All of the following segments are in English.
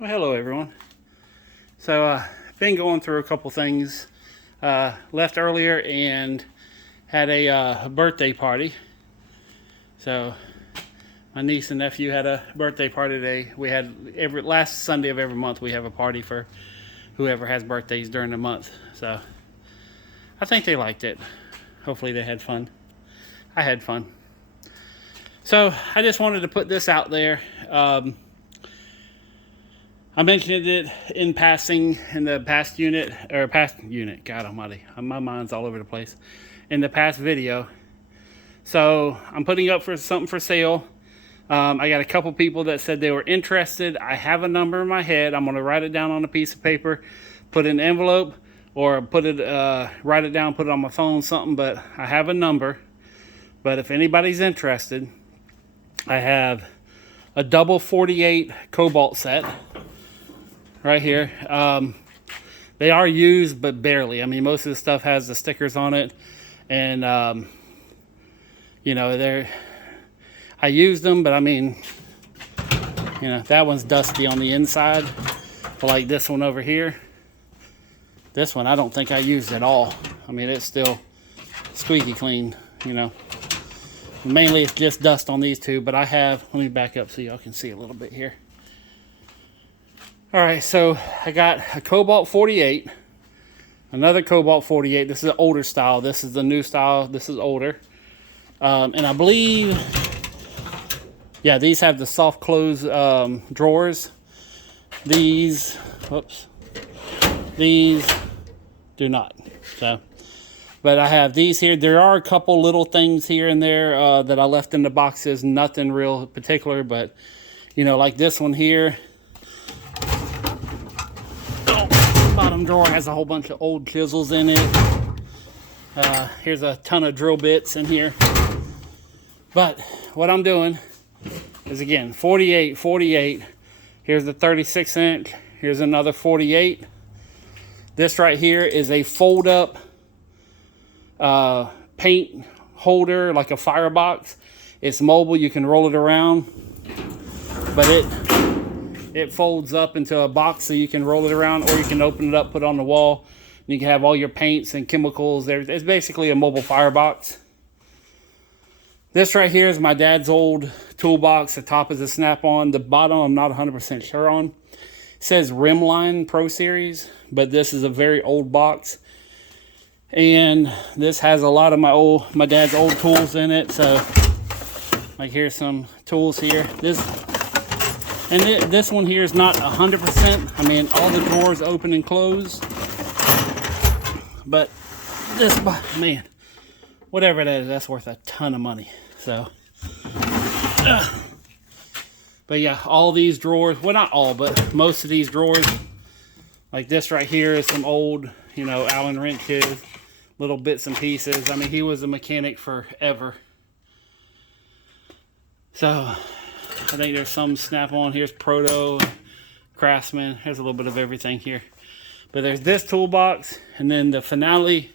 Well, hello everyone. So, been going through a couple things. Left earlier and had a birthday party. So, my niece and nephew had a birthday party today. We had every last Sunday of every month we have a party for whoever has birthdays during the month. So, I think they liked it. Hopefully, they had fun. I had fun. So, I just wanted to put this out there. I mentioned it in passing in the past unit. God almighty, my mind's all over the place. In the past video. So I'm putting up for something for sale. I got a couple people that said they were interested. I have a number in my head. I'm going to write it down on a piece of paper, put it in an envelope, or write it down, put it on my phone, something. But I have a number. But if anybody's interested, I have a double 48 Cobalt set. Right here. They are used, but barely. I mean, most of the stuff has the stickers on it. And, I used them, but I mean, that one's dusty on the inside. But like this one over here. This one, I don't think I used at all. I mean, it's still squeaky clean, Mainly it's just dust on these two, but let me back up so y'all can see a little bit here. All right, so I got a Cobalt 48, another Cobalt 48. This is an older style. This is the new style. This is older. And I believe, yeah, these have the soft close drawers. These do not. So, but I have these here. There are a couple little things here and there that I left in the boxes. Nothing real particular, but, like this one here. Bottom drawer has a whole bunch of old chisels in it. Here's a ton of drill bits in here. But what I'm doing is, again, 48. Here's the 36 inch. Here's another 48. This right here is a fold up paint holder, like a firebox. It's mobile. You can roll it around. But it folds up into a box so you can roll it around, or you can open it up, put it on the wall, and you can have all your paints and chemicals there. It's basically a mobile firebox. This right here is my dad's old toolbox. The top is a snap-on. The bottom I'm not 100% sure on. It says Rimline Pro Series, but this is a very old box. And this has a lot of my dad's old tools in it. So, like, here's some tools here. This one here is not 100%. I mean, all the drawers open and close. But this, man, whatever it is, that's worth a ton of money. So, but yeah, all these drawers, well, not all, but most of these drawers, like this right here is some old, Allen wrenches, little bits and pieces. I mean, he was a mechanic forever. So, I think there's some snap-on. Here's Proto, Craftsman. There's a little bit of everything here. But there's this toolbox, and then the finale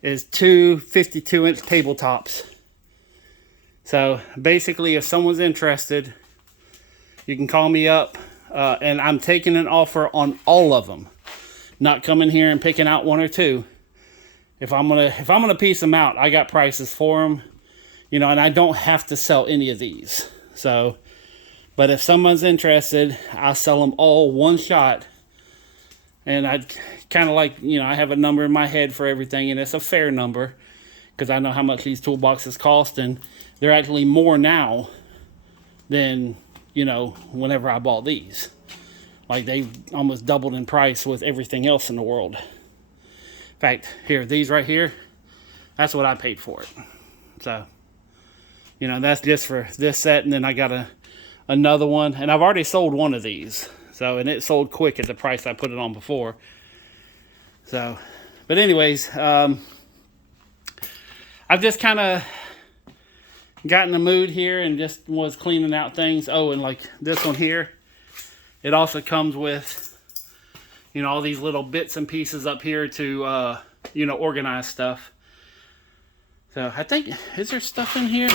is two 52-inch tabletops. So basically, if someone's interested, you can call me up, and I'm taking an offer on all of them. Not coming here and picking out one or two. If I'm gonna piece them out, I got prices for them, and I don't have to sell any of these. So, but if someone's interested, I'll sell them all one shot. And I'd kind of like, I have a number in my head for everything, and it's a fair number because I know how much these toolboxes cost, and they're actually more now than, whenever I bought these. Like, they almost doubled in price with everything else in the world. In fact, here, these right here, that's what I paid for it. So, that's just for this set, and then I got another one, and I've already sold one of these. So, and it sold quick at the price I put it on before. So, but anyways, I've just kind of got in the mood here and just was cleaning out things. Oh, and like this one here, it also comes with, all these little bits and pieces up here to, organize stuff. So, I think, is there stuff in here?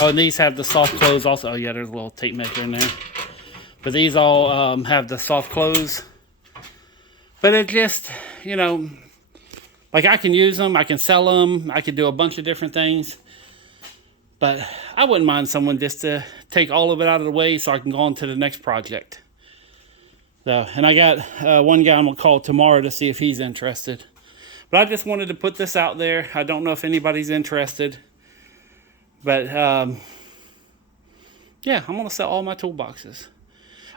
Oh, and these have the soft close also. Oh, yeah, there's a little tape measure in there. But these all have the soft close. But it just, you know, like I can use them, I can sell them, I could do a bunch of different things. But I wouldn't mind someone just to take all of it out of the way so I can go on to the next project. So, and I got one guy I'm going to call tomorrow to see if he's interested. But I just wanted to put this out there. I don't know if anybody's interested. But, yeah, I'm going to sell all my toolboxes.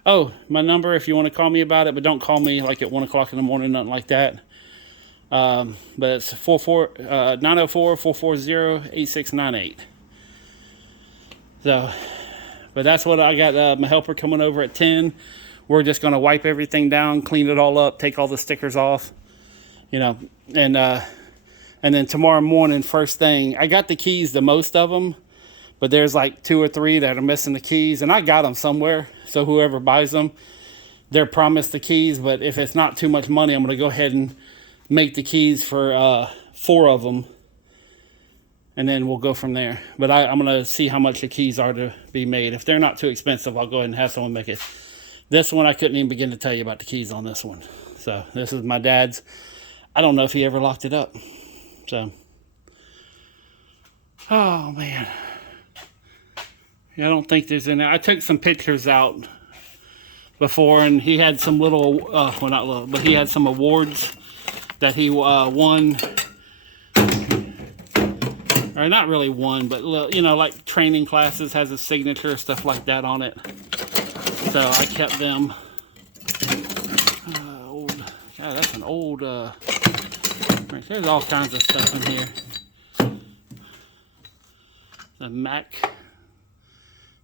Oh, my number if you want to call me about it, but don't call me like at 1 o'clock in the morning, nothing like that. But it's 904-440-8698. So, but that's what I got. My helper coming over at 10. We're just going to wipe everything down, clean it all up, take all the stickers off, you know, and then tomorrow morning, first thing, I got the keys to most of them, but there's like 2 or 3 that are missing the keys, and I got them somewhere. So whoever buys them, they're promised the keys, but if it's not too much money, I'm going to go ahead and make the keys for 4 of them. And then we'll go from there. But I'm going to see how much the keys are to be made. If they're not too expensive, I'll go ahead and have someone make it. This one, I couldn't even begin to tell you about the keys on this one. So this is my dad's. I don't know if he ever locked it up. So, oh man. Yeah, I don't think there's any. I took some pictures out before, and he had some little, well, not little, but he had some awards that he won. Or not really won, but, you know, like training classes, has a signature, stuff like that on it. So I kept them. Old, God, that's an old, there's all kinds of stuff in here. The Mac.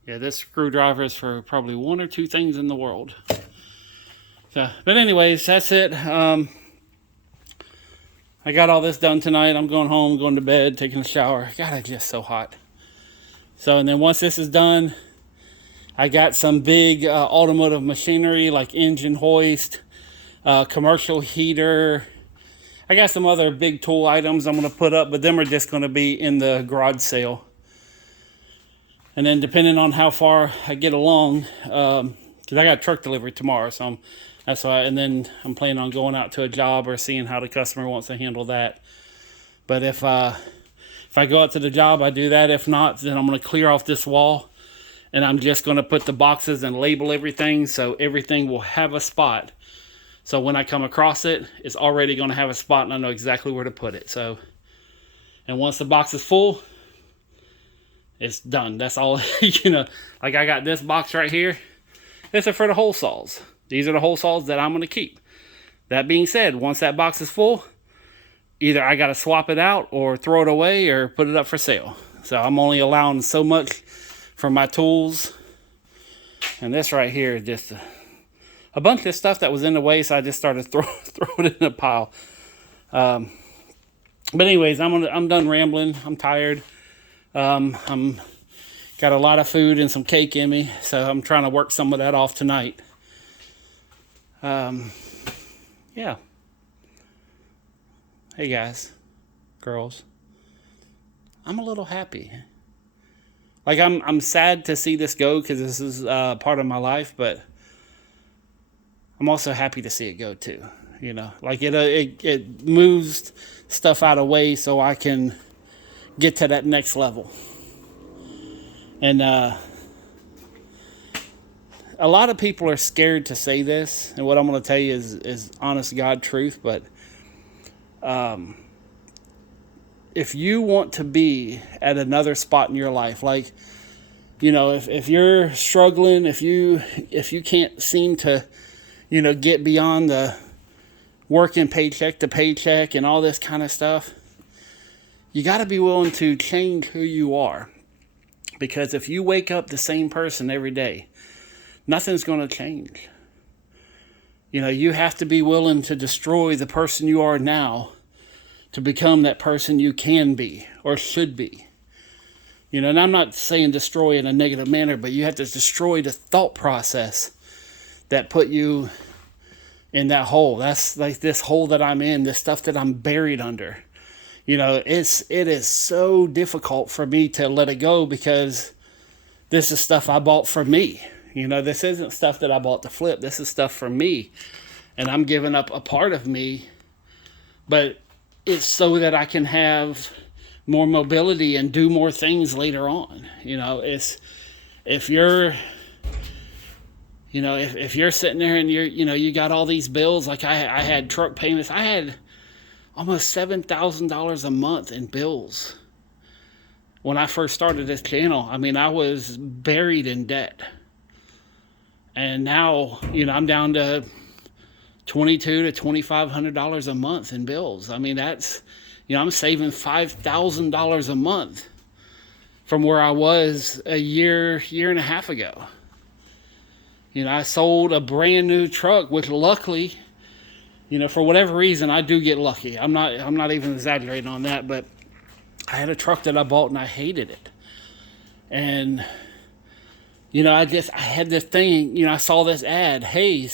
Yeah, this screwdriver is for probably 1 or 2 things in the world. So, but anyways, that's it. I got all this done tonight. I'm going home, going to bed, taking a shower. God, it's just so hot. So, and then once this is done, I got some big automotive machinery like engine hoist, commercial heater. I got some other big tool items I'm going to put up, but them are just going to be in the garage sale. And then depending on how far I get along, because I got a truck delivery tomorrow, so that's why. And then I'm planning on going out to a job or seeing how the customer wants to handle that. But if I go out to the job, I do that. If not, then I'm going to clear off this wall, and I'm just going to put the boxes and label everything so everything will have a spot. So when I come across it, it's already going to have a spot, and I know exactly where to put it. So, and once the box is full, it's done. That's all. You know, like I got this box right here. This is for the hole saws. These are the hole saws that I'm going to keep. That being said, once that box is full, either I got to swap it out or throw it away or put it up for sale. So I'm only allowing so much for my tools. And this right here is just a bunch of stuff that was in the way, so I just started throwing it in a pile. But anyways, I'm done rambling. I'm tired. I'm got a lot of food and some cake in me, so I'm trying to work some of that off tonight. Yeah. Hey guys, girls, I'm a little happy. Like I'm sad to see this go because this is part of my life, but I'm also happy to see it go too. You know, like it moves stuff out of way so I can get to that next level. And a lot of people are scared to say this, and what I'm going to tell you is honest God truth. But if you want to be at another spot in your life, like, you know, if you're struggling, if you can't seem to, you know, get beyond the working paycheck to paycheck and all this kind of stuff, you got to be willing to change who you are. Because if you wake up the same person every day, nothing's going to change. You know, you have to be willing to destroy the person you are now to become that person you can be or should be. You know, and I'm not saying destroy in a negative manner, but you have to destroy the thought process that put you in that hole. That's like this hole that I'm in, the stuff that I'm buried under. You know, it is so difficult for me to let it go because this is stuff I bought for me. You know, this isn't stuff that I bought to flip. This is stuff for me. And I'm giving up a part of me, but it's so that I can have more mobility and do more things later on. You know, if you're sitting there and you got all these bills, like I had truck payments. I had almost $7,000 a month in bills when I first started this channel. I mean, I was buried in debt. And now, I'm down to $2,200 to $2,500 a month in bills. I mean, that's, I'm saving $5,000 a month from where I was a year and a half ago. I sold a brand new truck, which luckily, for whatever reason, I do get lucky. I'm not even exaggerating on that, but I had a truck that I bought and I hated it. And, I had this thing, I saw this ad, hey,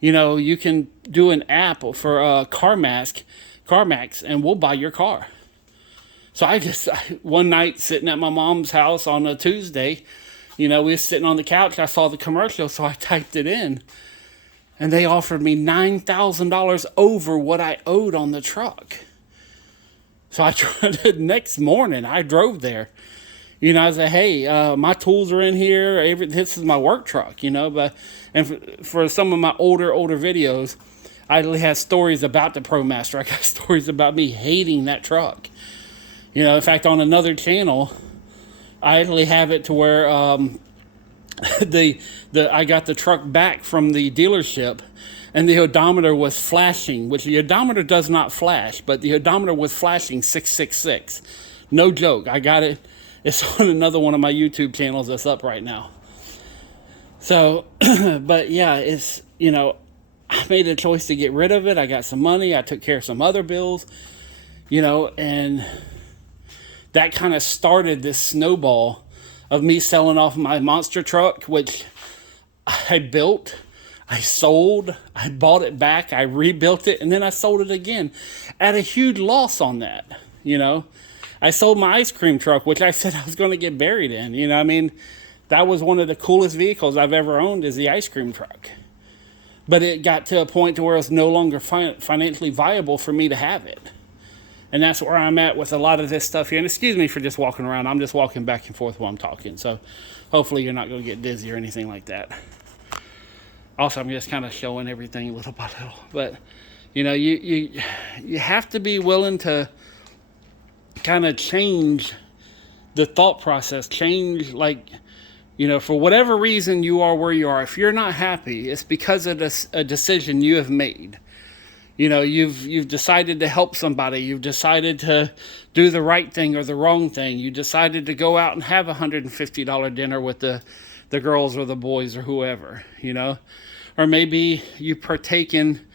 you can do an app for CarMax, and we'll buy your car. So one night sitting at my mom's house on a Tuesday, we were sitting on the couch, I saw the commercial, so I typed it in. And they offered me $9,000 over what I owed on the truck. So the next morning, I drove there. I said, hey, my tools are in here. This is my work truck, for some of my older videos, I had stories about the ProMaster. I got stories about me hating that truck. In fact, on another channel, I actually have it to where I got the truck back from the dealership, and the odometer was flashing, which the odometer does not flash, but the odometer was flashing 666. No joke. I got it. It's on another one of my YouTube channels that's up right now. So, but yeah, it's, I made a choice to get rid of it. I got some money. I took care of some other bills, and that kind of started this snowball of me selling off my monster truck, which I built, I sold, I bought it back, I rebuilt it, and then I sold it again at a huge loss on that. I sold my ice cream truck, which I said I was going to get buried in. That was one of the coolest vehicles I've ever owned, is the ice cream truck. But it got to a point to where it's no longer financially viable for me to have it. And that's where I'm at with a lot of this stuff here. And excuse me for just walking around. I'm just walking back and forth while I'm talking. So hopefully you're not going to get dizzy or anything like that. Also, I'm just kind of showing everything little by little. But, you have to be willing to kind of change the thought process. Change, for whatever reason you are where you are. If you're not happy, it's because of a decision you have made. You've decided to help somebody. You've decided to do the right thing or the wrong thing. You decided to go out and have a $150 dinner with the girls or the boys or whoever, Or maybe you partake in,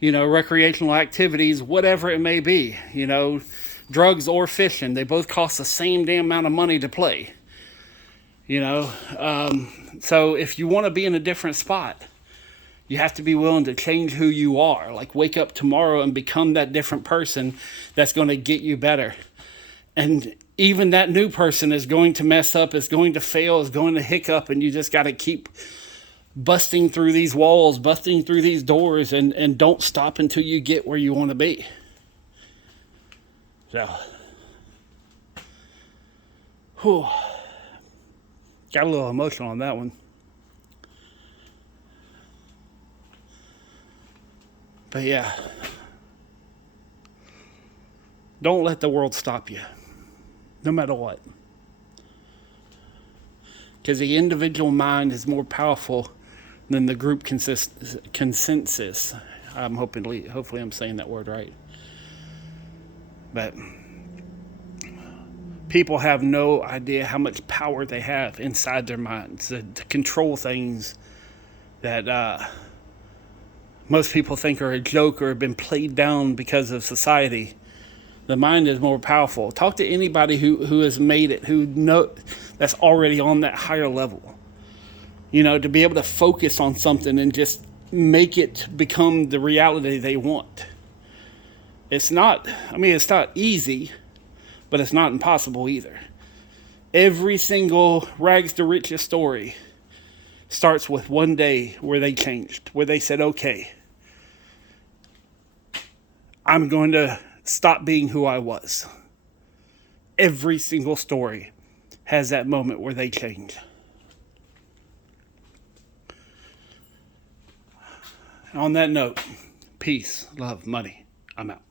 recreational activities, whatever it may be, drugs or fishing. They both cost the same damn amount of money to play, So if you want to be in a different spot, you have to be willing to change who you are. Like, wake up tomorrow and become that different person that's going to get you better. And even that new person is going to mess up, is going to fail, is going to hiccup, and you just got to keep busting through these walls, busting through these doors, and don't stop until you get where you want to be. So, got a little emotional on that one. But yeah, don't let the world stop you, no matter what. Because the individual mind is more powerful than the group consensus. Hopefully I'm saying that word right. But people have no idea how much power they have inside their minds to control things that most people think are a joke or have been played down because of society. The mind is more powerful. Talk to anybody who has made it, that's already on that higher level. To be able to focus on something and just make it become the reality they want. It's not easy, but it's not impossible either. Every single rags to riches story starts with one day where they changed, where they said, okay, I'm going to stop being who I was. Every single story has that moment where they change. On that note, peace, love, money. I'm out.